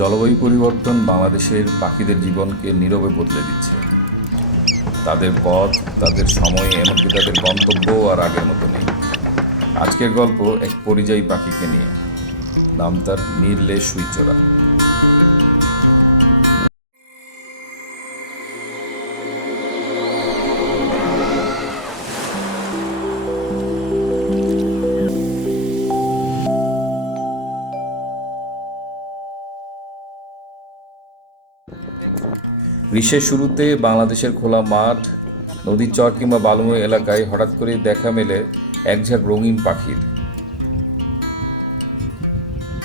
জলবায়ু পরিবর্তন বাংলাদেশের পাখিদের জীবনকে নীরবে বদলে দিচ্ছে। তাদের পথ, তাদের সময়, এমনকি তাদের গন্তব্য আর আগের মতো নেই। আজকের গল্প এক পরিযায়ী পাখিকে নিয়ে। নাম তার নীললেজ সুইচোরা। গ্রীষ্মের শুরুতে বাংলাদেশের খোলা মাঠ, নদীর চর কিংবা বালুময় এলাকায় হঠাৎ করে দেখা মেলে একঝাঁক রঙিন পাখির।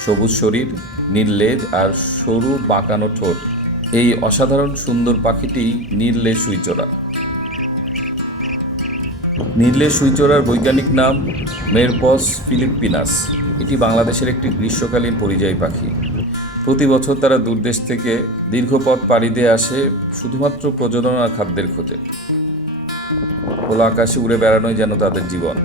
সবুজ শরীর, নীল লেজ আর সরু বাঁকানো ঠোঁট। এই অসাধারণ সুন্দর পাখিটি নীললেজ সুইচোরা। নীললেজ সুইচোরার বৈজ্ঞানিক নাম মেরপস ফিলিপ্পিনাস। এটি বাংলাদেশের একটি গ্রীষ্মকালীন পরিযায়ী পাখি। প্রতি বছর তারা দূরদেশ থেকে দীর্ঘ পথ পাড়ি দিয়ে আসে শুধুমাত্র প্রজনন আর খাদ্যের খোঁজে। খোলা আকাশে উড়ে বেড়ানোই যেন তাদের জীবন।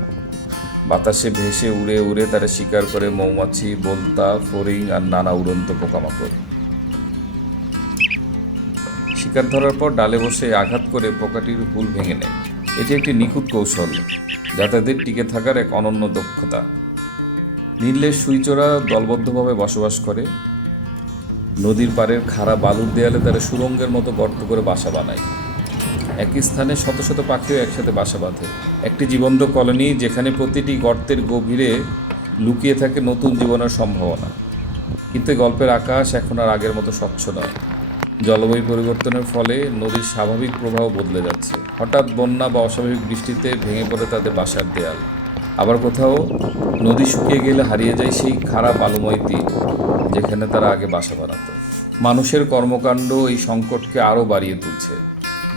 বাতাসে ভেসে উড়ে উড়ে তারা শিকার করে মৌমাছি, বোলতা, ফড়িং আর নানা উড়ন্ত পোকামাকড়। শিকার ধরার পর ডালে বসে আঘাত করে পোকাটির হুল ভেঙে নেয়। এটি একটি নিখুঁত কৌশল, যা তাদের টিকে থাকার এক অনন্য দক্ষতা। নীললেজ সুইচোরা দলবদ্ধভাবে বসবাস করে। নদীর পাড়ের খাড়া বালুর দেয়ালে তারা সুড়ঙ্গের মতো গর্ত করে বাসা বানায়। একই স্থানে শত শত পাখিও একসাথে বাসা বাঁধে। একটি জীবন্ত কলোনি, যেখানে প্রতিটি গর্তের গভীরে লুকিয়ে থাকে নতুন জীবনের সম্ভাবনা। কিন্তু গল্পের আকাশ এখন আর আগের মতো স্বচ্ছ নয়। জলবায়ু পরিবর্তনের ফলে নদীর স্বাভাবিক প্রবাহ বদলে যাচ্ছে। হঠাৎ বন্যা বা অস্বাভাবিক বৃষ্টিতে ভেঙে পড়ে তাদের বাসার দেয়াল। আবার কোথাও নদী শুকিয়ে গেলে হারিয়ে যায় সেই খাড়া বালুময় তীর, যেখানে তারা আগে বাসা বানাত। মানুষের কর্মকাণ্ড এই সংকটকে আরও বাড়িয়ে তুলছে।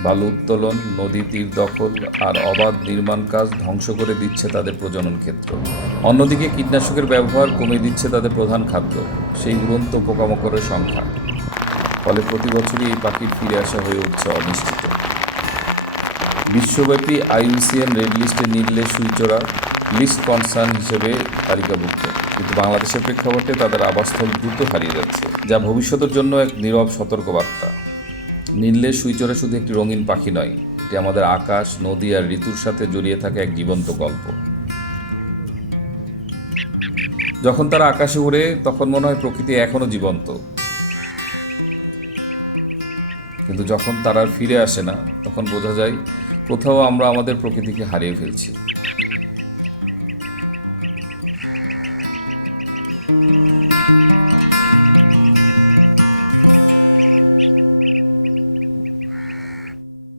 বালু উত্তোলন, নদী তীর দখল আর অবাধ নির্মাণ কাজ ধ্বংস করে দিচ্ছে তাদের প্রজনন ক্ষেত্র। অন্যদিকে কীটনাশকের ব্যবহার কমিয়ে দিচ্ছে তাদের প্রধান খাদ্য, সেই উড়ন্ত পোকামাকড়ের সংখ্যা। ফলে প্রতি বছরই এই পাখির ফিরে আসা হয়ে উঠছে অনিশ্চিত। বিশ্বব্যাপী IUCN রেড লিস্টে নীললেজ সুইচোরা লিস্ট কনসার্ন হিসেবে তালিকাভুক্ত, কিন্তু বাংলাদেশের প্রেক্ষাপটে তাদের আবাসস্থল দ্রুত হারিয়ে যাচ্ছে, যা ভবিষ্যতের জন্য এক নীরব সতর্কবার্তা। নীললেজ সুইচোরা শুধু একটি রঙিন পাখি নয়, এটি আমাদের আকাশ, নদী আর ঋতুর সাথে জড়িয়ে থাকা এক জীবন্ত গল্প। যখন তারা আকাশে উড়ে, তখন মনে হয় প্রকৃতি এখনো জীবন্ত, কিন্তু যখন তারা ফিরে আসে না, তখন বোঝা যায় কোথাও আমরা আমাদের প্রকৃতিকে হারিয়ে ফেলছি।